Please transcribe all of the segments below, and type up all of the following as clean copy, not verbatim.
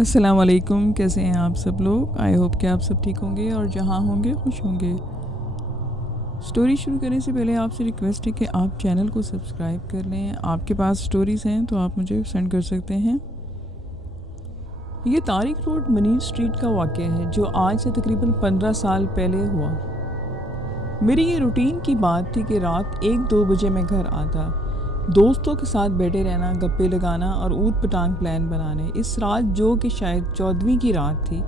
السلام علیکم، کیسے ہیں آپ سب لوگ؟ آئی ہوپ کہ آپ سب ٹھیک ہوں گے اور جہاں ہوں گے خوش ہوں گے۔ سٹوری شروع کرنے سے پہلے آپ سے ریکویسٹ ہے کہ آپ چینل کو سبسکرائب کر لیں۔ آپ کے پاس سٹوریز ہیں تو آپ مجھے سینڈ کر سکتے ہیں۔ یہ طارق روڈ منیر اسٹریٹ کا واقعہ ہے جو آج سے تقریباً 15 سال پہلے ہوا۔ میری یہ روٹین کی بات تھی کہ رات 1-2 بجے میں گھر آتا، دوستوں کے ساتھ بیٹھے رہنا، گپے لگانا اور اوٹ پٹانگ پلان بنانے۔ اس رات جو کہ شاید 14ویں کی رات تھی،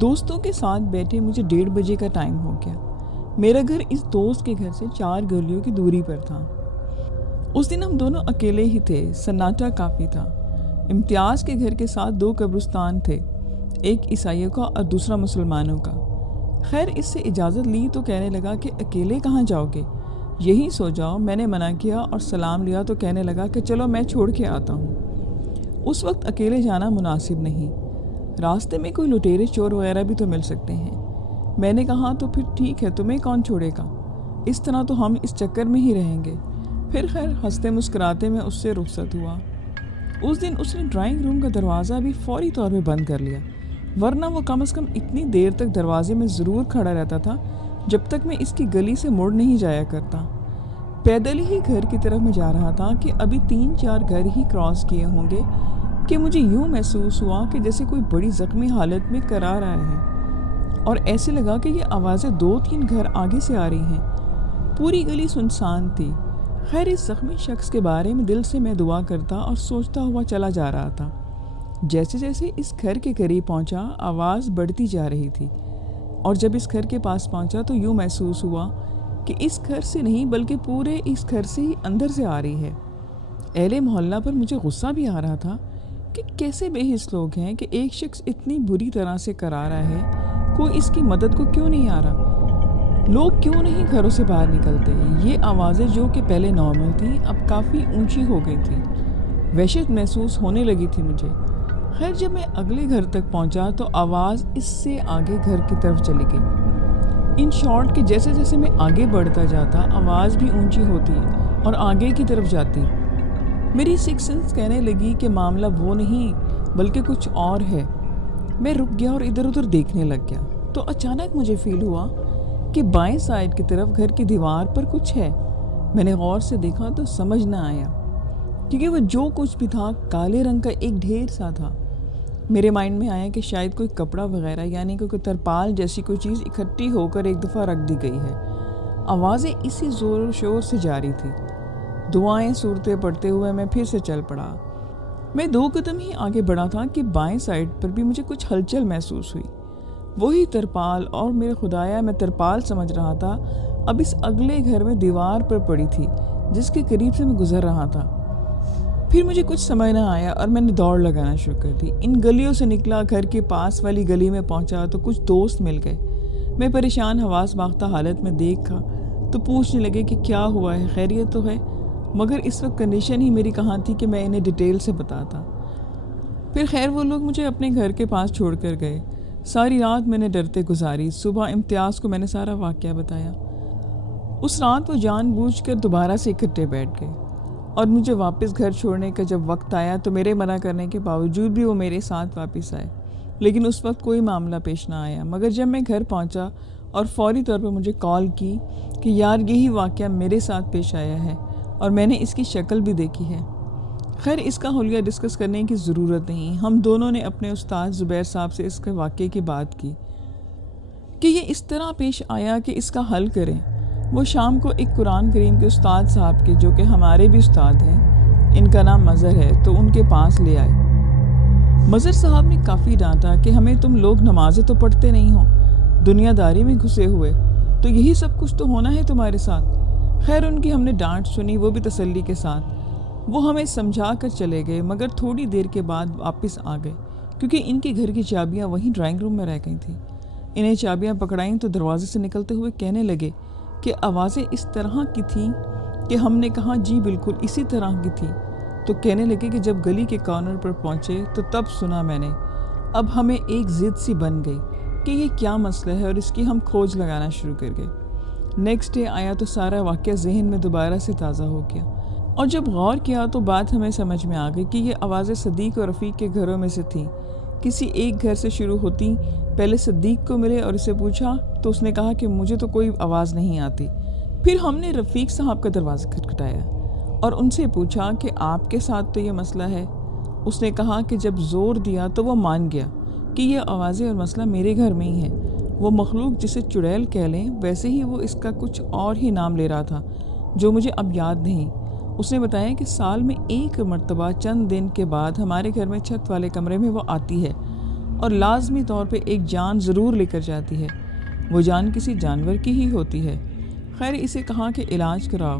دوستوں کے ساتھ بیٹھے مجھے 1:30 بجے کا ٹائم ہو گیا۔ میرا گھر اس دوست کے گھر سے 4 گلیوں کی دوری پر تھا۔ اس دن ہم دونوں اکیلے ہی تھے، سناٹا کافی تھا۔ امتیاز کے گھر کے ساتھ 2 قبرستان تھے، ایک عیسائیوں کا اور دوسرا مسلمانوں کا۔ خیر اس سے اجازت لی تو کہنے لگا کہ اکیلے کہاں جاؤ گے، یہیں سو جاؤ۔ میں نے منع کیا اور سلام لیا تو کہنے لگا کہ چلو میں چھوڑ کے آتا ہوں۔ اس وقت اکیلے جانا مناسب نہیں، راستے میں کوئی لٹیرے چور وغیرہ بھی تو مل سکتے ہیں۔ میں نے کہا تو پھر ٹھیک ہے، تمہیں کون چھوڑے گا، اس طرح تو ہم اس چکر میں ہی رہیں گے۔ پھر خیر ہنستے مسکراتے میں اس سے رخصت ہوا۔ اس دن اس نے ڈرائنگ روم کا دروازہ بھی فوری طور پہ بند کر لیا، ورنہ وہ کم از کم اتنی دیر تک دروازے میں ضرور کھڑا رہتا تھا جب تک میں اس کی گلی سے مڑ نہیں جایا کرتا۔ پیدل ہی گھر کی طرف میں جا رہا تھا کہ ابھی 3-4 گھر ہی کراس کیے ہوں گے کہ مجھے یوں محسوس ہوا کہ جیسے کوئی بڑی زخمی حالت میں کرا رہا ہے، اور ایسے لگا کہ یہ آوازیں 2-3 گھر آگے سے آ رہی ہیں۔ پوری گلی سنسان تھی۔ خیر اس زخمی شخص کے بارے میں دل سے میں دعا کرتا اور سوچتا ہوا چلا جا رہا تھا۔ جیسے جیسے اس گھر کے قریب پہنچا آواز بڑھتی جا رہی تھی، اور جب اس گھر کے پاس پہنچا تو یوں محسوس ہوا کہ اس گھر سے نہیں بلکہ پورے اس گھر سے ہی اندر سے آ رہی ہے۔ اہل محلہ پر مجھے غصہ بھی آ رہا تھا کہ کیسے بے حس لوگ ہیں کہ ایک شخص اتنی بری طرح سے کرا رہا ہے، کوئی اس کی مدد کو کیوں نہیں آ رہا، لوگ کیوں نہیں گھروں سے باہر نکلتے۔ یہ آوازیں جو کہ پہلے نارمل تھیں اب کافی اونچی ہو گئی تھیں۔ وحشت محسوس ہونے لگی تھی مجھے۔ خیر جب میں اگلے گھر تک پہنچا تو آواز اس سے آگے گھر کی طرف چلی گئی۔ ان شارٹ کہ جیسے جیسے میں آگے بڑھتا جاتا آواز بھی اونچی ہوتی اور آگے کی طرف جاتی۔ میری سکس سینس کہنے لگی کہ معاملہ وہ نہیں بلکہ کچھ اور ہے۔ میں رک گیا اور ادھر ادھر دیکھنے لگ گیا تو اچانک مجھے فیل ہوا کہ بائیں سائڈ کی طرف گھر کی دیوار پر کچھ ہے۔ میں نے غور سے دیکھا تو سمجھ نہ آیا، کیونکہ وہ جو کچھ بھی تھا کالے رنگ کا ایک ڈھیر سا تھا۔ میرے مائنڈ میں آیا کہ شاید کوئی کپڑا وغیرہ یعنی کوئی ترپال جیسی کوئی چیز اکٹھی ہو کر ایک دفعہ رکھ دی گئی ہے۔ آوازیں اسی زور و شور سے جاری تھی۔ دعائیں صورتیں پڑھتے ہوئے میں پھر سے چل پڑا۔ میں 2 قدم ہی آگے بڑھا تھا کہ بائیں سائڈ پر بھی مجھے کچھ ہلچل محسوس ہوئی۔ وہی ترپال، اور میرے خدایا میں ترپال سمجھ رہا تھا، اب اس اگلے گھر میں دیوار پر پڑی تھی جس کے قریب سے میں گزر رہا تھا۔ پھر مجھے کچھ سمجھ نہ آیا اور میں نے دوڑ لگانا شروع کر دی۔ ان گلیوں سے نکلا، گھر کے پاس والی گلی میں پہنچا تو کچھ دوست مل گئے۔ میں پریشان حواس باختہ حالت میں دیکھا تو پوچھنے لگے کہ کیا ہوا ہے، خیریت تو ہے، مگر اس وقت کنڈیشن ہی میری کہاں تھی کہ میں انہیں ڈیٹیل سے بتاتا۔ پھر خیر وہ لوگ مجھے اپنے گھر کے پاس چھوڑ کر گئے۔ ساری رات میں نے ڈرتے گزاری۔ صبح امتیاز کو میں نے سارا واقعہ بتایا۔ اس رات وہ جان بوجھ کر دوبارہ سے اکٹھے بیٹھ گئے، اور مجھے واپس گھر چھوڑنے کا جب وقت آیا تو میرے منع کرنے کے باوجود بھی وہ میرے ساتھ واپس آئے، لیکن اس وقت کوئی معاملہ پیش نہ آیا۔ مگر جب میں گھر پہنچا اور فوری طور پر مجھے کال کی کہ یار یہی واقعہ میرے ساتھ پیش آیا ہے اور میں نے اس کی شکل بھی دیکھی ہے۔ خیر اس کا حلیہ ڈسکس کرنے کی ضرورت نہیں، ہم دونوں نے اپنے استاد زبیر صاحب سے اس کے واقعے کی بات کی کہ یہ اس طرح پیش آیا کہ اس کا حل کریں۔ وہ شام کو ایک قرآن کریم کے استاد صاحب کے، جو کہ ہمارے بھی استاد ہیں، ان کا نام مظہر ہے، تو ان کے پاس لے آئے۔ مظہر صاحب نے کافی ڈانٹا کہ ہمیں تم لوگ نمازیں تو پڑھتے نہیں ہو، دنیا داری میں گھسے ہوئے، تو یہی سب کچھ تو ہونا ہے تمہارے ساتھ۔ خیر ان کی ہم نے ڈانٹ سنی، وہ بھی تسلی کے ساتھ۔ وہ ہمیں سمجھا کر چلے گئے، مگر تھوڑی دیر کے بعد واپس آ گئے، کیونکہ ان کے گھر کی چابیاں وہیں ڈرائنگ روم میں رہ گئی تھیں۔ انہیں چابیاں پکڑائیں تو دروازے سے نکلتے ہوئے کہنے لگے کہ آوازیں اس طرح کی تھیں کہ ہم نے کہا جی بالکل اسی طرح کی تھی، تو کہنے لگے کہ جب گلی کے کارنر پر پہنچے تو تب سنا میں نے۔ اب ہمیں ایک ضد سی بن گئی کہ یہ کیا مسئلہ ہے، اور اس کی ہم کھوج لگانا شروع کر گئے۔ نیکسٹ ڈے آیا تو سارا واقعہ ذہن میں دوبارہ سے تازہ ہو گیا، اور جب غور کیا تو بات ہمیں سمجھ میں آ گئی کہ یہ آوازیں صدیق اور رفیق کے گھروں میں سے تھیں۔ کسی ایک گھر سے شروع ہوتی۔ پہلے صدیق کو ملے اور اسے پوچھا تو اس نے کہا کہ مجھے تو کوئی آواز نہیں آتی۔ پھر ہم نے رفیق صاحب کا دروازہ کھٹکھٹایا اور ان سے پوچھا کہ آپ کے ساتھ تو یہ مسئلہ ہے۔ اس نے کہا کہ جب زور دیا تو وہ مان گیا کہ یہ آوازیں اور مسئلہ میرے گھر میں ہی ہے۔ وہ مخلوق جسے چڑیل کہہ لیں، ویسے ہی وہ اس کا کچھ اور ہی نام لے رہا تھا جو مجھے اب یاد نہیں۔ اس نے بتایا کہ سال میں ایک مرتبہ چند دن کے بعد ہمارے گھر میں چھت والے کمرے میں وہ آتی ہے اور لازمی طور پہ ایک جان ضرور لے کر جاتی ہے۔ وہ جان کسی جانور کی ہی ہوتی ہے۔ خیر، اسے کہا کہ علاج کراؤ۔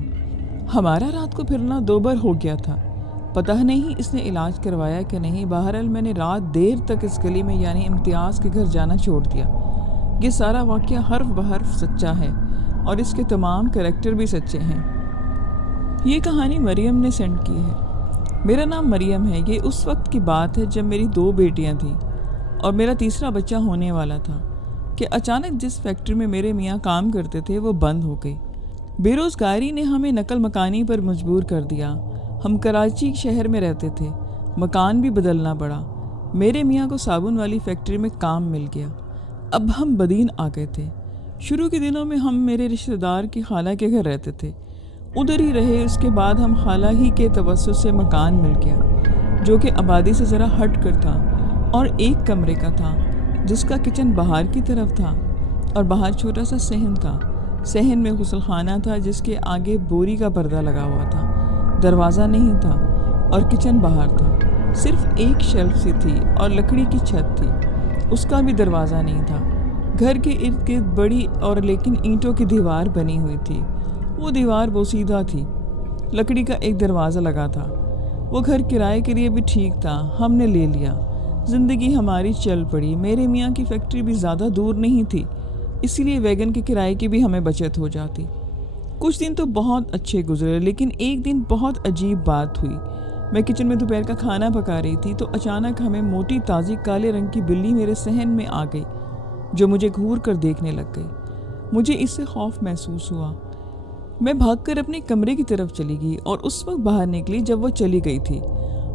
ہمارا رات کو پھرنا دوبر ہو گیا تھا۔ پتہ نہیں اس نے علاج کروایا کہ نہیں۔ بہرحال میں نے رات دیر تک اس گلی میں یعنی امتیاز کے گھر جانا چھوڑ دیا۔ یہ سارا واقعہ حرف بحرف سچا ہے اور اس کے تمام کریکٹر بھی سچے ہیں۔ یہ کہانی مریم نے سینڈ کی ہے۔ میرا نام مریم ہے۔ یہ اس وقت کی بات ہے جب میری 2 بیٹیاں تھیں اور میرا تیسرا بچہ ہونے والا تھا کہ اچانک جس فیکٹری میں میرے میاں کام کرتے تھے وہ بند ہو گئی۔ بے روزگاری نے ہمیں نقل مکانی پر مجبور کر دیا۔ ہم کراچی شہر میں رہتے تھے، مکان بھی بدلنا پڑا۔ میرے میاں کو صابن والی فیکٹری میں کام مل گیا۔ اب ہم بدین آ گئے تھے۔ شروع کے دنوں میں ہم میرے رشتہ دار کی خالہ کے گھر رہتے تھے، ادھر ہی رہے۔ اس کے بعد ہم خالہ ہی کے توسط سے مکان مل گیا جو کہ آبادی سے ذرا ہٹ کر تھا اور 1 کمرے کا تھا جس کا کچن باہر کی طرف تھا اور باہر چھوٹا سا صحن تھا۔ صحن میں غسل خانہ تھا جس کے آگے بوری کا پردہ لگا ہوا تھا، دروازہ نہیں تھا اور کچن باہر تھا۔ صرف 1 شیلف سی تھی اور لکڑی کی چھت تھی، اس کا بھی دروازہ نہیں تھا۔ گھر کے ارد گرد بڑی اور لیکن اینٹوں کی دیوار بنی ہوئی تھی۔ وہ دیوار بوسیدہ تھی، لکڑی کا ایک دروازہ لگا تھا۔ وہ گھر کرائے کے لیے بھی ٹھیک تھا، ہم نے لے لیا۔ زندگی ہماری چل پڑی۔ میرے میاں کی فیکٹری بھی زیادہ دور نہیں تھی، اسی لیے ویگن کے کرائے کی بھی ہمیں بچت ہو جاتی۔ کچھ دن تو بہت اچھے گزرے، لیکن ایک دن بہت عجیب بات ہوئی۔ میں کچن میں دوپہر کا کھانا پکا رہی تھی تو اچانک ہمیں موٹی تازی کالے رنگ کی بلی میرے صحن میں آ گئی جو مجھے گھور کر دیکھنے لگ گئی۔ مجھے اس سے خوف محسوس ہوا۔ میں بھاگ کر اپنے کمرے کی طرف چلی گئی اور اس وقت باہر نکلی جب وہ چلی گئی تھی۔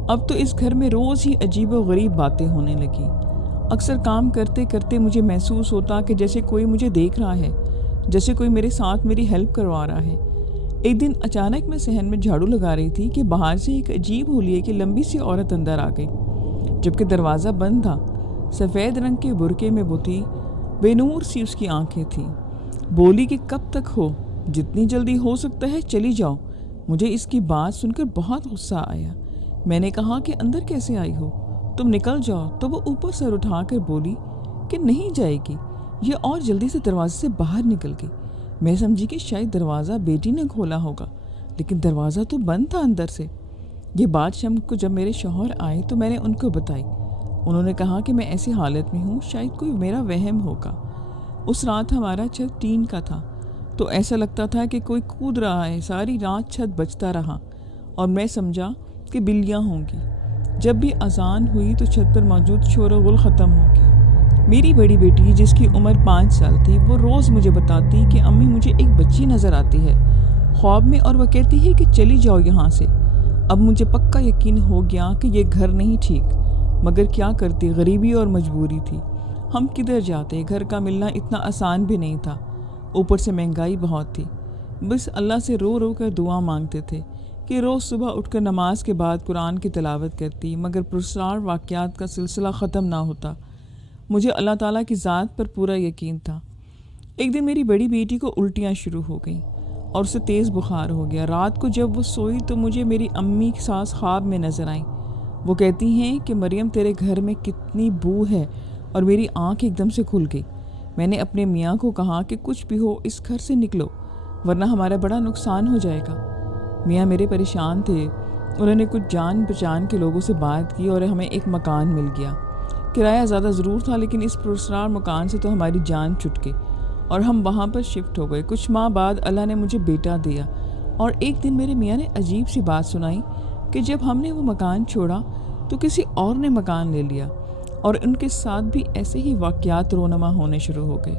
اب تو اس گھر میں روز ہی عجیب و غریب باتیں ہونے لگی۔ اکثر کام کرتے کرتے مجھے محسوس ہوتا کہ جیسے کوئی مجھے دیکھ رہا ہے، جیسے کوئی میرے ساتھ میری ہیلپ کروا رہا ہے۔ ایک دن اچانک میں صحن میں جھاڑو لگا رہی تھی کہ باہر سے ایک عجیب حلیے کی لمبی سی عورت اندر آ گئی، جبکہ دروازہ بند تھا۔ سفید رنگ کے برقعے میں وہ تھی، بے نور سی اس کی آنکھیں تھیں۔ بولی کہ کب تک ہو، جتنی جلدی ہو سکتا ہے چلی جاؤ۔ مجھے اس کی بات سن کر بہت غصہ آیا۔ میں نے کہا کہ اندر کیسے آئی ہو، تم نکل جاؤ۔ تو وہ اوپر سر اٹھا کر بولی کہ نہیں جائے گی، یہ اور جلدی سے دروازے سے باہر نکل گئی۔ میں سمجھی کہ شاید دروازہ بیٹی نے کھولا ہوگا، لیکن دروازہ تو بند تھا اندر سے۔ یہ بات شام کو جب میرے شوہر آئے تو میں نے ان کو بتائی۔ انہوں نے کہا کہ میں ایسی حالت میں ہوں، شاید کوئی میرا وہم ہوگا۔ اس رات ہمارا چھت ٹین کا تھا تو ایسا لگتا تھا کہ کوئی کود رہا ہے۔ ساری رات چھت بجتا رہا اور میں سمجھا کہ بلیاں ہوں گی۔ جب بھی اذان ہوئی تو چھت پر موجود شور و غل ختم ہو گیا۔ میری بڑی بیٹی جس کی عمر 5 سال تھی، وہ روز مجھے بتاتی کہ امی مجھے ایک بچی نظر آتی ہے خواب میں، اور وہ کہتی ہے کہ چلی جاؤ یہاں سے۔ اب مجھے پکا یقین ہو گیا کہ یہ گھر نہیں ٹھیک، مگر کیا کرتی، غریبی اور مجبوری تھی۔ ہم کدھر جاتے، گھر کا ملنا اتنا آسان بھی نہیں تھا، اوپر سے مہنگائی بہت تھی۔ بس اللہ سے رو رو کر دعا مانگتے تھے کہ روز صبح اٹھ کر نماز کے بعد قرآن کی تلاوت کرتی، مگر پرسرار واقعات کا سلسلہ ختم نہ ہوتا۔ مجھے اللہ تعالیٰ کی ذات پر پورا یقین تھا۔ ایک دن میری بڑی بیٹی کو الٹیاں شروع ہو گئیں اور اسے تیز بخار ہو گیا۔ رات کو جب وہ سوئی تو مجھے میری امی کے ساتھ خواب میں نظر آئیں۔ وہ کہتی ہیں کہ مریم تیرے گھر میں کتنی بو ہے، اور میری آنکھ ایک دم سے کھل گئی۔ میں نے اپنے میاں کو کہا کہ کچھ بھی ہو اس گھر سے نکلو ورنہ ہمارا بڑا نقصان ہو جائے گا۔ میاں میرے پریشان تھے۔ انہوں نے کچھ جان پہچان کے لوگوں سے بات کی اور ہمیں ایک مکان مل گیا۔ کرایہ زیادہ ضرور تھا، لیکن اس پرسرار مکان سے تو ہماری جان چھٹ گئی اور ہم وہاں پر شفٹ ہو گئے۔ کچھ ماہ بعد اللہ نے مجھے بیٹا دیا، اور ایک دن میرے میاں نے عجیب سی بات سنائی کہ جب ہم نے وہ مکان چھوڑا تو کسی اور نے مکان لے لیا، اور ان کے ساتھ بھی ایسے ہی واقعات رونما ہونے شروع ہو گئے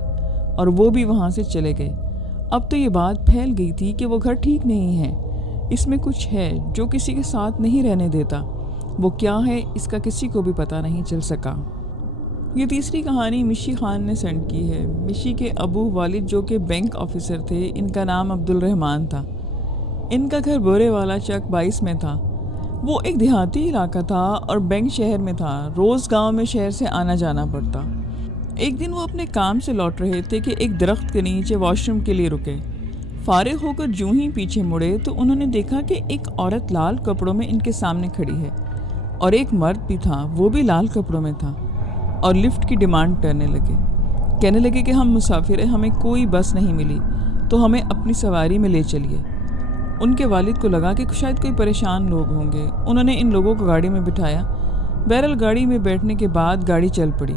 اور وہ بھی وہاں سے چلے گئے۔ اب تو یہ بات پھیل گئی تھی کہ وہ گھر ٹھیک نہیں ہے، اس میں کچھ ہے جو کسی کے ساتھ نہیں رہنے دیتا۔ وہ کیا ہے اس کا کسی کو بھی پتہ نہیں چل سکا۔ یہ تیسری کہانی مشی خان نے سینڈ کی ہے۔ مشی کے ابو والد جو کہ بینک آفیسر تھے، ان کا نام عبدالرحمان تھا۔ ان کا گھر بورے والا چک 22 میں تھا۔ وہ ایک دیہاتی علاقہ تھا اور بینک شہر میں تھا۔ روز گاؤں میں شہر سے آنا جانا پڑتا۔ ایک دن وہ اپنے کام سے لوٹ رہے تھے کہ ایک درخت کے نیچے واش روم کے لیے رکے۔ فارغ ہو کر جوں ہی پیچھے مڑے تو انہوں نے دیکھا کہ ایک عورت لال کپڑوں میں ان کے سامنے کھڑی ہے اور ایک مرد بھی تھا، وہ بھی لال کپڑوں میں تھا، اور لفٹ کی ڈیمانڈ کرنے لگے۔ کہنے لگے کہ ہم مسافر ہیں، ہمیں کوئی بس نہیں ملی تو ہمیں اپنی سواری میں لے چلیے۔ ان کے والد کو لگا کہ شاید کوئی پریشان لوگ ہوں گے۔ انہوں نے ان لوگوں کو گاڑی میں بٹھایا۔ بہرحال گاڑی میں بیٹھنے کے بعد گاڑی چل پڑی،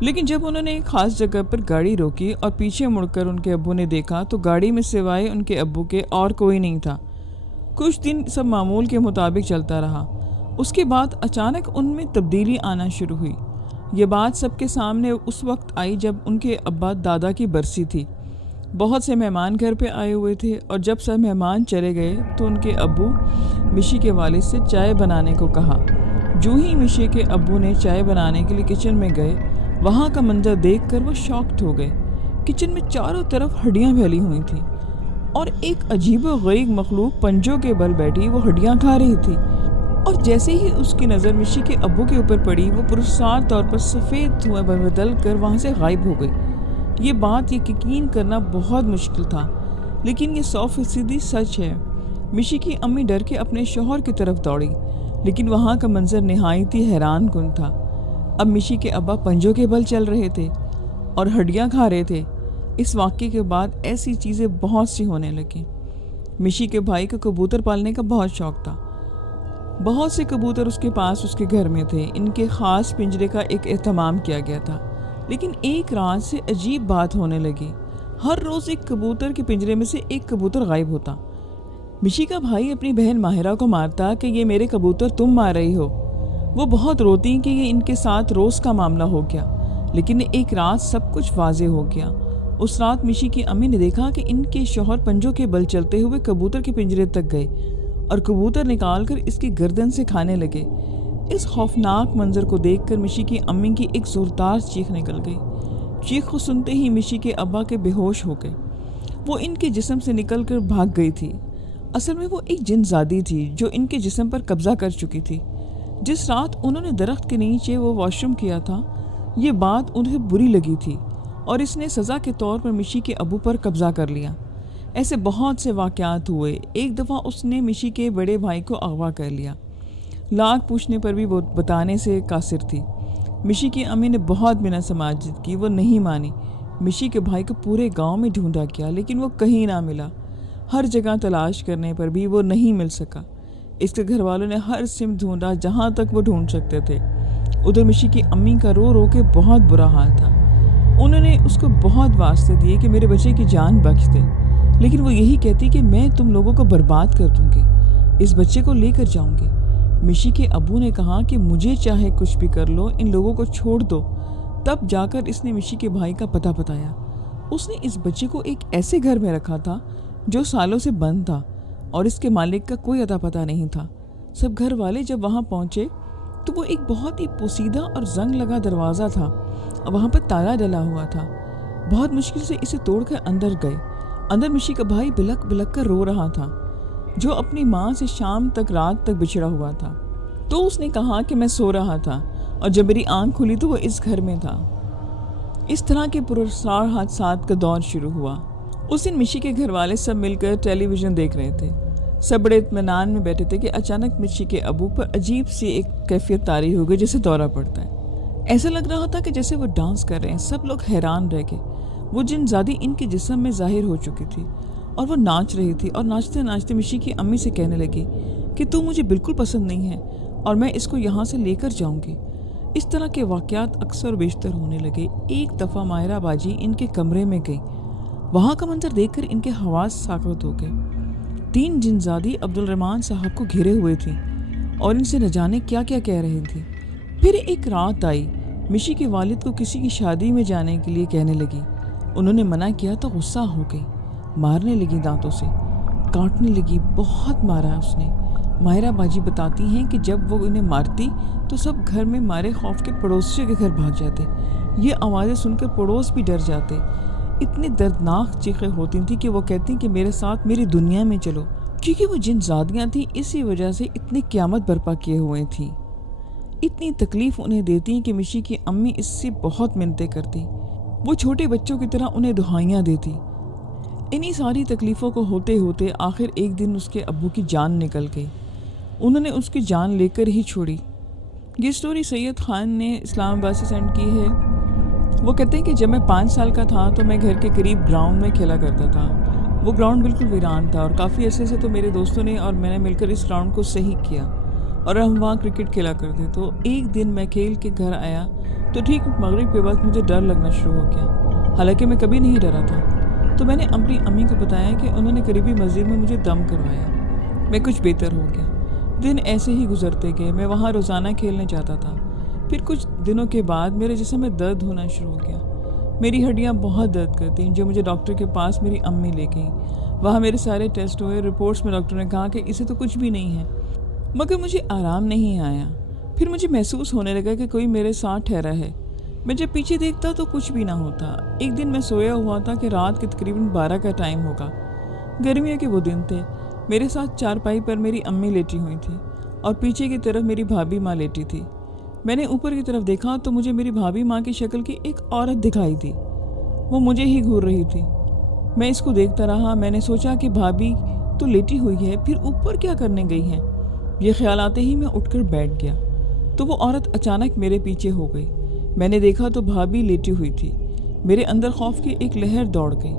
لیکن جب انہوں نے ایک خاص جگہ پر گاڑی روکی اور پیچھے مڑ کر ان کے ابو نے دیکھا تو گاڑی میں سوائے ان کے ابو کے اور کوئی نہیں تھا۔ کچھ دن سب معمول کے مطابق چلتا رہا۔ اس کے بعد اچانک ان میں تبدیلی آنا شروع ہوئی۔ یہ بات سب کے سامنے اس وقت آئی جب ان کے ابا دادا کی برسی تھی۔ بہت سے مہمان گھر پہ آئے ہوئے تھے اور جب سب مہمان چلے گئے تو ان کے ابو مشی کے والد سے چائے بنانے کو کہا۔ جو ہی مشی کے ابو نے چائے بنانے کے لیے کچن میں گئے، وہاں کا منظر دیکھ کر وہ شاکڈ ہو گئے۔ کچن میں چاروں طرف ہڈیاں پھیلی ہوئی تھیں اور ایک عجیب و غریب مخلوق پنجوں کے بل بیٹھی وہ ہڈیاں کھا رہی تھی، اور جیسے ہی اس کی نظر مشی کے ابو کے اوپر پڑی، وہ پرسرار طور پر سفید دھوئیں بدل کر وہاں سے غائب ہو گئی۔ یہ بات یقین کرنا بہت مشکل تھا، لیکن یہ 100% سچ ہے۔ مشی کی امی ڈر کے اپنے شوہر کی طرف دوڑی، لیکن وہاں کا منظر نہایت ہی حیران کن تھا۔ اب مشی کے ابا پنجوں کے بل چل رہے تھے اور ہڈیاں کھا رہے تھے۔ اس واقعے کے بعد ایسی چیزیں بہت سی ہونے لگیں۔ مشی کے بھائی کو کبوتر پالنے کا بہت شوق تھا۔ بہت سے کبوتر اس کے پاس اس کے گھر میں تھے۔ ان کے خاص پنجرے کا ایک اہتمام کیا گیا تھا، لیکن ایک رات سے عجیب بات ہونے لگی۔ ہر روز ایک کبوتر کے پنجرے میں سے ایک کبوتر غائب ہوتا۔ مشی کا بھائی اپنی بہن ماہرہ کو مارتا کہ یہ میرے کبوتر تم مار رہی ہو۔ وہ بہت روتی کہ یہ ان کے ساتھ روز کا معاملہ ہو گیا، لیکن ایک رات سب کچھ واضح ہو گیا۔ اس رات مشی کی امی نے دیکھا کہ ان کے شوہر پنجوں کے بل چلتے ہوئے کبوتر کے پنجرے تک گئے اور کبوتر نکال کر اس کی گردن سے کھانے لگے۔ اس خوفناک منظر کو دیکھ کر مشی کی امی کی ایک زوردار چیخ نکل گئی۔ چیخ کو سنتے ہی مشی کے ابا کے بے ہوش ہو گئے۔ وہ ان کے جسم سے نکل کر بھاگ گئی تھی۔ اصل میں وہ ایک جن زادی تھی جو ان کے جسم پر قبضہ کر چکی تھی۔ جس رات انہوں نے درخت کے نیچے وہ واش روم کیا تھا، یہ بات انہیں بری لگی تھی اور اس نے سزا کے طور پر مشی کے ابو پر قبضہ کر لیا۔ ایسے بہت سے واقعات ہوئے۔ ایک دفعہ اس نے مشی کے بڑے بھائی کو اغوا کر لیا۔ لاکھ پوچھنے پر بھی وہ بتانے سے قاصر تھی۔ مشی کی امی نے بہت بنا سماجت کی، وہ نہیں مانی۔ مشی کے بھائی کو پورے گاؤں میں ڈھونڈا کیا، لیکن وہ کہیں نہ ملا۔ ہر جگہ تلاش کرنے پر بھی وہ نہیں مل سکا۔ اس کے گھر والوں نے ہر سمت ڈھونڈا جہاں تک وہ ڈھونڈ سکتے تھے۔ ادھر مشی کی امی کا رو رو کے بہت برا حال تھا۔ انہوں نے اس کو بہت واسطے دیے کہ میرے بچے کی جان بخش دے، لیکن وہ یہی کہتی کہ میں تم لوگوں کو برباد کر دوں گی، اس بچے کو لے کر جاؤں گی۔ مشی کے ابو نے کہا کہ مجھے چاہے کچھ بھی کر لو، ان لوگوں کو چھوڑ دو۔ تب جا کر اس نے مشی کے بھائی کا پتہ بتایا۔ اس نے اس بچے کو ایک ایسے گھر میں رکھا تھا جو سالوں سے بند تھا اور اس کے مالک کا کوئی اتا پتہ نہیں تھا۔ سب گھر والے جب وہاں پہنچے تو وہ ایک بہت ہی پوسیدہ اور زنگ لگا دروازہ تھا اور وہاں پر تالا ڈلا ہوا تھا۔ بہت مشکل سے اسے توڑ کر اندر گئے۔ اندر مشی کا بھائی بلک بلک کر رو رہا تھا، جو اپنی ماں سے شام تک رات تک بچھڑا ہوا تھا۔ تو اس نے کہا کہ میں سو رہا تھا اور جب میری آنکھ کھلی تو وہ اس گھر میں تھا۔ اس طرح کے پراسرار حادثات کا دور شروع ہوا۔ اس دن مشی کے گھر والے سب مل کر ٹیلی ویژن دیکھ رہے تھے۔ سب بڑے اطمینان میں بیٹھے تھے کہ اچانک مشی کے ابو پر عجیب سی ایک کیفیت طاری ہو گئی جیسے دورہ پڑتا ہے۔ ایسا لگ رہا تھا کہ جیسے وہ ڈانس کر رہے ہیں۔ سب لوگ حیران رہ گئے۔ وہ جن زادی ان کے جسم میں ظاہر ہو چکی تھی اور وہ ناچ رہی تھی، اور ناچتے ناچتے مشی کی امی سے کہنے لگی کہ تو مجھے بالکل پسند نہیں ہے اور میں اس کو یہاں سے لے کر جاؤں گی۔ اس طرح کے واقعات اکثر و بیشتر ہونے لگے۔ ایک دفعہ ماہرہ باجی ان کے کمرے میں گئی۔ وہاں کا منظر دیکھ کر ان کے حواس ساکت ہو گئے۔ 3 جنزادی عبدالرحمان صاحب کو گھیرے ہوئے تھیں اور ان سے نہ جانے کیا کیا کہہ رہی تھی۔ پھر ایک رات آئی، مشی کے والد کو کسی کی شادی میں جانے کے لیے کہنے لگی۔ انہوں نے منع کیا تو غصہ ہو گئی، مارنے لگی، دانتوں سے کاٹنے لگی، بہت مارا اس نے۔ ماہرہ باجی بتاتی ہیں کہ جب وہ انہیں مارتی تو سب گھر میں مارے خوف کے پڑوسیوں کے گھر بھاگ جاتے. یہ آوازیں سن کر پڑوس بھی ڈر جاتے. اتنی دردناک چیخیں ہوتی تھیں کہ وہ کہتی کہ میرے ساتھ میری دنیا میں چلو. کیونکہ وہ جن زادیاں تھیں اسی وجہ سے اتنی قیامت برپا کیے ہوئے تھیں. اتنی تکلیف انہیں دیتی کہ مشی کی امی اس سے بہت منتیں کرتی. وہ چھوٹے بچوں کی طرح انہیں دہائیاں دیتی. انہی ساری تکلیفوں کو ہوتے ہوتے آخر ایک دن اس کے ابو کی جان نکل گئی. انہوں نے اس کی جان لے کر ہی چھوڑی. یہ سٹوری سید خان نے اسلام آباد سے سینڈ کی ہے. وہ کہتے ہیں کہ جب میں 5 سال کا تھا تو میں گھر کے قریب گراؤنڈ میں کھیلا کرتا تھا. وہ گراؤنڈ بالکل ویران تھا اور کافی عرصے سے تو میرے دوستوں نے اور میں نے مل کر اس گراؤنڈ کو صحیح کیا اور ہم وہاں کرکٹ کھیلا کرتے. تو ایک دن میں کھیل کے گھر آیا تو ٹھیک مغرب کے وقت مجھے ڈر لگنا شروع ہو گیا. حالانکہ میں کبھی نہیں ڈرا تھا. تو میں نے اپنی امی کو بتایا کہ انہوں نے قریبی مسجد میں مجھے دم کروایا. میں کچھ بہتر ہو گیا. دن ایسے ہی گزرتے گئے. میں وہاں روزانہ کھیلنے جاتا تھا. پھر کچھ دنوں کے بعد میرے جسم میں درد ہونا شروع ہو گیا. میری ہڈیاں بہت درد کرتیں جو مجھے ڈاکٹر کے پاس میری امی لے گئیں. وہاں میرے سارے ٹیسٹ ہوئے. رپورٹس میں ڈاکٹر نے کہا کہ اسے تو کچھ بھی نہیں ہے. مگر مجھے آرام نہیں آیا. پھر مجھے محسوس ہونے لگا کہ کوئی میرے ساتھ ٹھہرا ہے. میں جب پیچھے دیکھتا تو کچھ بھی نہ ہوتا. ایک دن میں سویا ہوا تھا کہ رات کے تقریباً 12 کا ٹائم ہوگا. گرمیوں کے وہ دن تھے. میرے ساتھ چارپائی پر میری امی لیٹی ہوئی تھی اور پیچھے کی طرف میری بھابھی ماں لیٹی تھی. میں نے اوپر کی طرف دیکھا تو مجھے میری بھابھی ماں کی شکل کی ایک عورت دکھائی تھی. وہ مجھے ہی گھور رہی تھی. میں اس کو دیکھتا رہا. میں نے سوچا کہ بھابھی تو لیٹی ہوئی ہے, پھر اوپر کیا کرنے گئی ہے. یہ خیال آتے ہی میں اٹھ کر بیٹھ گیا تو وہ عورت اچانک میرے پیچھے ہو گئی. میں نے دیکھا تو بھابھی لیٹی ہوئی تھی. میرے اندر خوف کی ایک لہر دوڑ گئی.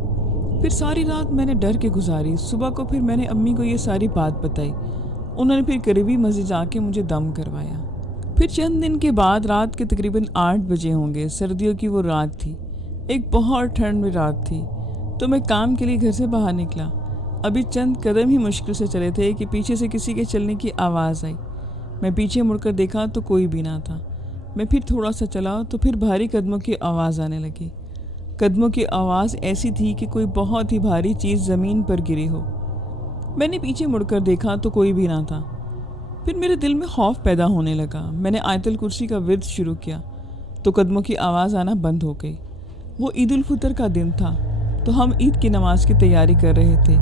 پھر ساری رات میں نے ڈر کے گزاری. صبح کو پھر میں نے امی کو یہ ساری بات بتائی. انہوں نے پھر قریبی مسجد جا کے مجھے دم کروایا. پھر چند دن کے بعد رات کے تقریباً 8 بجے ہوں گے. سردیوں کی وہ رات تھی. ایک بہت ٹھنڈ میں رات تھی. تو میں کام کے لیے گھر سے باہر نکلا. ابھی چند قدم ہی مشکل سے چلے تھے کہ پیچھے سے کسی کے چلنے کی آواز آئی. میں پیچھے مڑ کر دیکھا تو کوئی بھی نہ تھا. میں پھر تھوڑا سا چلا تو پھر بھاری قدموں کی آواز آنے لگی. قدموں کی آواز ایسی تھی کہ کوئی بہت ہی بھاری چیز زمین پر گری ہو. میں نے پیچھے مڑ کر دیکھا تو کوئی بھی نہ تھا. پھر میرے دل میں خوف پیدا ہونے لگا. میں نے آیت الکرسی کا ورد شروع کیا تو قدموں کی آواز آنا بند ہو گئی. وہ عید الفطر کا دن تھا تو ہم عید کی نماز کی تیاری کر رہے تھے.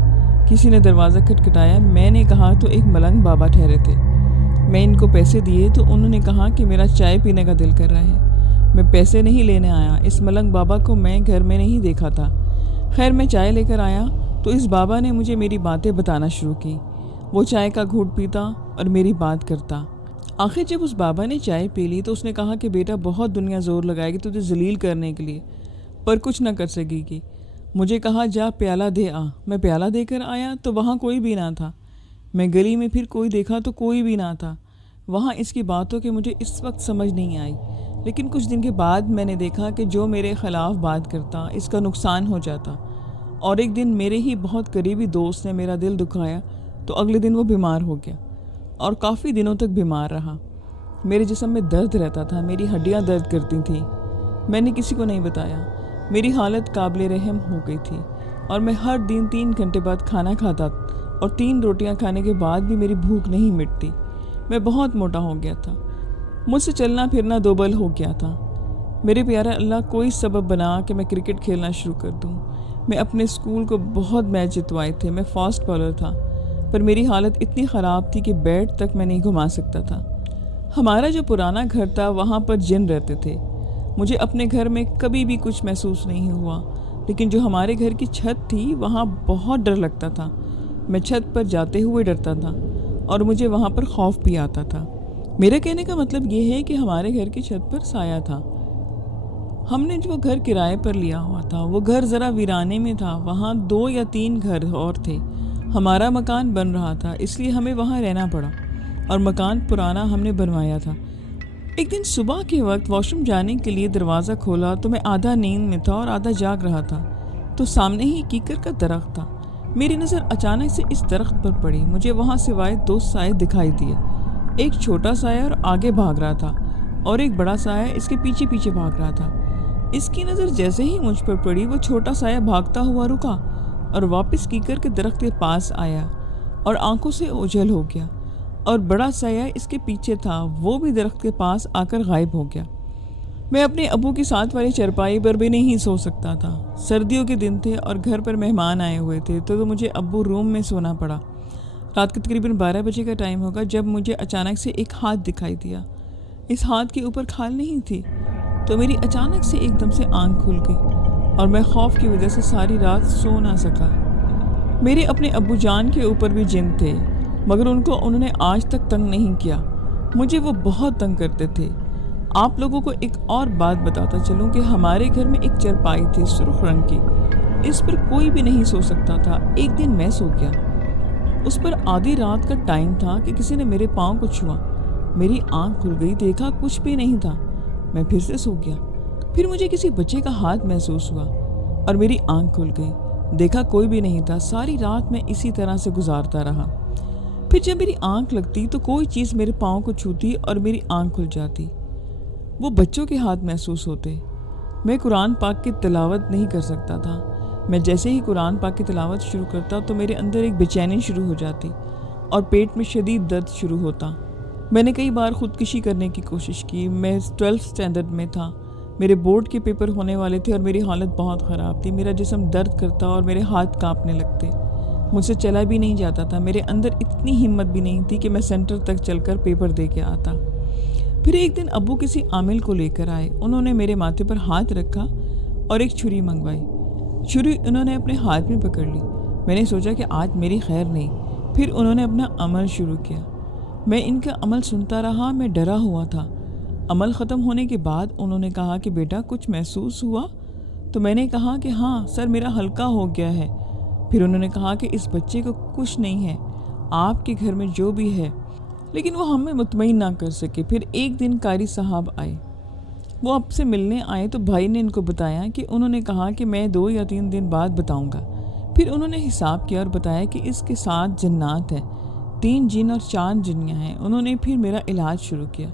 کسی نے دروازہ کھٹکھٹایا. میں نے کہا تو ایک ملنگ بابا ٹھہرے تھے. میں ان کو پیسے دیے تو انہوں نے کہا کہ میرا چائے پینے کا دل کر رہا ہے. میں پیسے نہیں لینے آیا. اس ملنگ بابا کو میں گھر میں نہیں دیکھا تھا. خیر میں چائے لے کر آیا تو اس بابا نے مجھے میری باتیں بتانا شروع کی. وہ چائے کا گھونٹ پیتا اور میری بات کرتا. آخر جب اس بابا نے چائے پی لی تو اس نے کہا کہ بیٹا بہت دنیا زور لگائے گی تجھے ذلیل کرنے کے لیے پر کچھ نہ کر سکے گی. مجھے کہا جا پیالہ دے آ. میں پیالہ دے کر آیا تو وہاں کوئی بھی نہ تھا. میں گلی میں پھر کوئی دیکھا تو کوئی بھی نہ تھا. وہاں اس کی باتوں کی مجھے اس وقت سمجھ نہیں آئی. لیکن کچھ دن کے بعد میں نے دیکھا کہ جو میرے خلاف بات کرتا اس کا نقصان ہو جاتا. اور ایک دن میرے ہی بہت قریبی دوست نے میرا دل دکھایا تو اگلے دن وہ بیمار ہو گیا اور کافی دنوں تک بیمار رہا. میرے جسم میں درد رہتا تھا. میری ہڈیاں درد کرتی تھیں. میں نے کسی کو نہیں بتایا. میری حالت قابل رحم ہو گئی تھی اور میں ہر دن 3 گھنٹے بعد کھانا کھاتا اور 3 روٹیاں کھانے کے بعد بھی میری بھوک نہیں مٹتی. میں بہت موٹا ہو گیا تھا. مجھ سے چلنا پھرنا دوبل ہو گیا تھا. میرے پیارا اللہ کوئی سبب بنا کہ میں کرکٹ کھیلنا شروع کر دوں. میں اپنے اسکول کو بہت میچ جتوائے تھے. میں فاسٹ بالر تھا پر میری حالت اتنی خراب تھی کہ بیٹ تک میں نہیں گھما سکتا تھا. ہمارا جو پرانا گھر تھا وہاں پر جن رہتے تھے. مجھے اپنے گھر میں کبھی بھی کچھ محسوس نہیں ہوا لیکن جو ہمارے گھر کی چھت تھی وہاں بہت ڈر لگتا تھا. میں چھت پر جاتے ہوئے ڈرتا تھا اور مجھے وہاں پر خوف بھی آتا تھا. میرے کہنے کا مطلب یہ ہے کہ ہمارے گھر کی چھت پر سایہ تھا. ہم نے جو گھر کرائے پر لیا ہوا تھا وہ گھر ذرا ویرانے میں تھا. وہاں 2 یا 3 گھر اور تھے. ہمارا مکان بن رہا تھا اس لیے ہمیں وہاں رہنا پڑا اور مکان پرانا ہم نے بنوایا تھا. ایک دن صبح کے وقت واش روم جانے کے لیے دروازہ کھولا تو میں آدھا نیند میں تھا اور آدھا جاگ رہا تھا. تو سامنے ہی کیکر کا درخت تھا. میری نظر اچانک سے اس درخت پر پڑی. مجھے وہاں سوائے 2 سائے دکھائی دیے. ایک چھوٹا سایہ اور آگے بھاگ رہا تھا اور ایک بڑا سایہ اس کے پیچھے پیچھے بھاگ رہا تھا. اس کی نظر جیسے ہی مجھ پر پڑی وہ چھوٹا سایہ بھاگتا ہوا رکا اور واپس کیکر کے درخت کے پاس آیا اور آنکھوں سے اوجھل ہو گیا اور بڑا سایہ اس کے پیچھے تھا، وہ بھی درخت کے پاس آ کر غائب ہو گیا۔ میں اپنے ابو کی ساتھ والی چرپائی پر بھی نہیں سو سکتا تھا۔ سردیوں کے دن تھے اور گھر پر مہمان آئے ہوئے تھے تو مجھے ابو روم میں سونا پڑا۔ رات کے تقریباً 12 بجے کا ٹائم ہوگا جب مجھے اچانک سے ایک ہاتھ دکھائی دیا۔ اس ہاتھ کے اوپر کھال نہیں تھی، تو میری اچانک سے ایک دم سے آنکھ کھل گئی اور میں خوف کی وجہ سے ساری رات سو نہ سکا۔ میرے اپنے ابو جان کے اوپر بھی جن تھے، مگر انہوں نے آج تک تنگ نہیں کیا۔ مجھے وہ بہت تنگ کرتے تھے۔ آپ لوگوں کو ایک اور بات بتاتا چلوں کہ ہمارے گھر میں ایک چرپائی تھی سرخ رنگ کی، اس پر کوئی بھی نہیں سو سکتا تھا۔ ایک دن میں سو گیا، اس پر آدھی رات کا ٹائم تھا کہ کسی نے میرے پاؤں کو چھوا۔ میری آنکھ کھل گئی، دیکھا کچھ بھی نہیں تھا۔ میں پھر سے سو گیا، پھر مجھے کسی بچے کا ہاتھ محسوس ہوا اور میری آنکھ کھل گئی، دیکھا کوئی بھی نہیں تھا۔ ساری رات میں اسی طرح سے گزارتا رہا۔ پھر جب میری آنکھ لگتی تو کوئی چیز میرے پاؤں کو چھوتی اور میری آنکھ کھل جاتی۔ وہ بچوں کے ہاتھ محسوس ہوتے۔ میں قرآن پاک کی تلاوت نہیں کر سکتا تھا۔ میں جیسے ہی قرآن پاک کی تلاوت شروع کرتا تو میرے اندر ایک بے چینی شروع ہو جاتی اور پیٹ میں شدید درد شروع ہوتا۔ میں نے کئی بار خودکشی کرنے کی کوشش کی۔ میں 12th اسٹینڈرڈ میں تھا، میرے بورڈ کے پیپر ہونے والے تھے اور میری حالت بہت خراب تھی۔ میرا جسم درد کرتا اور میرے ہاتھ کانپنے لگتے، مجھ سے چلا بھی نہیں جاتا تھا۔ میرے اندر اتنی ہمت بھی نہیں تھی کہ میں سینٹر تک چل کر پیپر دے کے آتا۔ پھر ایک دن ابو کسی عامل کو لے کر آئے۔ انہوں نے میرے ماتھے پر ہاتھ رکھا اور ایک چھری منگوائی۔ چھری انہوں نے اپنے ہاتھ میں پکڑ لی۔ میں نے سوچا کہ آج میری خیر نہیں۔ پھر انہوں نے اپنا عمل شروع کیا۔ میں ان کا عمل سنتا رہا، میں ڈرا ہوا تھا۔ عمل ختم ہونے کے بعد انہوں نے کہا کہ بیٹا کچھ محسوس ہوا؟ تو میں نے کہا کہ ہاں سر، میرا ہلکا ہو گیا ہے۔ پھر انہوں نے کہا کہ اس بچے کو کچھ نہیں ہے، آپ کے گھر میں جو بھی ہے، لیکن وہ ہمیں مطمئن نہ کر سکے۔ پھر ایک دن قاری صاحب آئے، وہ اب سے ملنے آئے تو بھائی نے ان کو بتایا کہ انہوں نے کہا کہ میں 2 یا 3 دن بعد بتاؤں گا۔ پھر انہوں نے حساب کیا اور بتایا کہ اس کے ساتھ جنات ہیں، 3 جن اور 4 جنیاں ہیں۔ انہوں نے پھر میرا علاج شروع کیا۔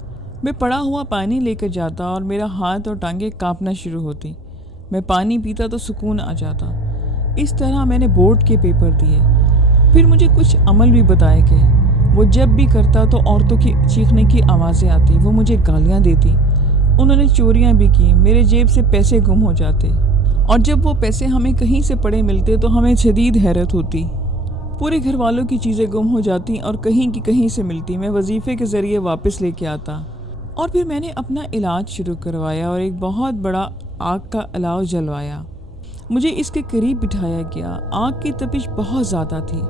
میں پڑا ہوا پانی لے کر جاتا اور میرا ہاتھ اور ٹانگیں کانپنا شروع ہوتی۔ میں پانی پیتا تو سکون آ جاتا۔ اس طرح میں نے بورڈ کے پیپر دیے۔ پھر مجھے کچھ عمل بھی بتائے گئے۔ وہ جب بھی کرتا تو عورتوں کی چیخنے کی آوازیں آتی، وہ مجھے گالیاں دیتی۔ انہوں نے چوریاں بھی کی، میرے جیب سے پیسے گم ہو جاتے، اور جب وہ پیسے ہمیں کہیں سے پڑے ملتے تو ہمیں شدید حیرت ہوتی۔ پورے گھر والوں کی چیزیں گم ہو جاتی اور کہیں کی کہیں سے ملتی۔ میں وظیفے کے ذریعے واپس لے کے آتا، اور پھر میں نے اپنا علاج شروع کروایا اور ایک بہت بڑا آگ کا الاؤ جلوایا۔ مجھے اس کے قریب بٹھایا گیا۔ آگ کی تپش بہت زیادہ تھی،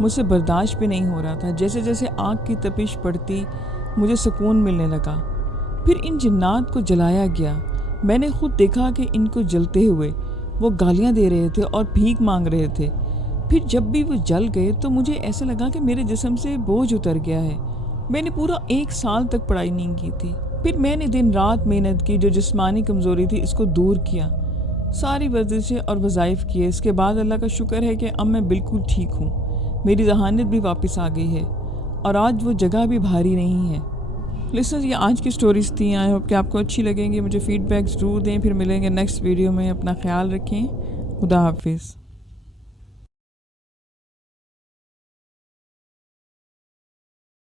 مجھ سے برداشت بھی نہیں ہو رہا تھا۔ جیسے جیسے آگ کی تپش بڑھتی مجھے سکون ملنے لگا۔ پھر ان جنات کو جلایا گیا۔ میں نے خود دیکھا کہ ان کو جلتے ہوئے وہ گالیاں دے رہے تھے اور بھیک مانگ رہے تھے۔ پھر جب بھی وہ جل گئے تو مجھے ایسا لگا کہ میرے جسم سے بوجھ اتر گیا ہے۔ میں نے پورا 1 سال تک پڑھائی نہیں کی تھی۔ پھر میں نے دن رات محنت کی، جو جسمانی کمزوری تھی اس کو دور کیا، ساری ورزشیں اور وظائف کیے۔ اس کے بعد اللہ کا شکر ہے کہ اب میں بالکل ٹھیک ہوں، میری ذہانت بھی واپس آ گئی ہے اور آج وہ جگہ بھی بھاری نہیں ہے۔ لسنرز، یہ آج کی سٹوریز تھیں۔ آئی ہوپ کہ آپ کو اچھی لگیں گی۔ مجھے فیڈ بیک ضرور دیں۔ پھر ملیں گے نیکسٹ ویڈیو میں۔ اپنا خیال رکھیں۔ خدا حافظ۔